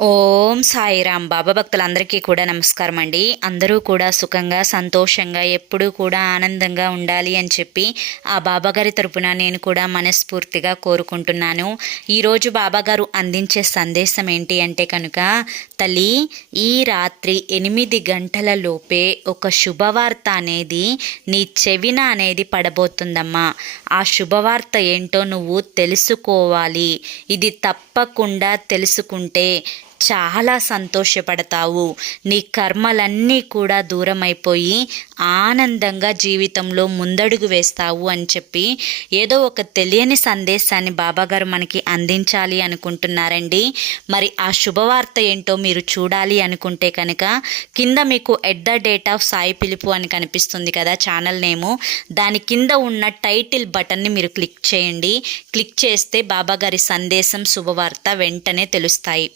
ఓం సాయిరాం. బాబా భక్తులందరికీ కూడా నమస్కారం అండి. అందరూ కూడా సుఖంగా సంతోషంగా ఎప్పుడూ కూడా ఆనందంగా ఉండాలి అని చెప్పి ఆ బాబాగారి తరపున నేను కూడా మనస్ఫూర్తిగా కోరుకుంటున్నాను. ఈరోజు బాబాగారు అందించే సందేశం ఏంటి అంటే కనుక, తల్లి, ఈ రాత్రి 8 గంటల లోపే ఒక శుభవార్త అనేది నీ చెవిన అనేది పడబోతుందమ్మా. ఆ శుభవార్త ఏంటో నువ్వు తెలుసుకోవాలి. ఇది తప్పకుండా తెలుసుకుంటే చాలా సంతోషపడతావు. నీ కర్మలన్నీ కూడా దూరం అయిపోయి ఆనందంగా జీవితంలో ముందడుగు వేస్తావు అని చెప్పి ఏదో ఒక తెలియని సందేశాన్ని బాబాగారు మనకి అందించాలి అనుకుంటున్నారండి. మరి ఆ శుభవార్త ఏంటో మీరు చూడాలి అనుకుంటే కనుక కింద మీకు @సాయి పిలుపు అని కనిపిస్తుంది కదా ఛానల్ నేము, దాని కింద ఉన్న టైటిల్ బటన్ని మీరు క్లిక్ చేయండి. క్లిక్ చేస్తే బాబాగారి సందేశం శుభవార్త వెంటనే తెలుస్తాయి.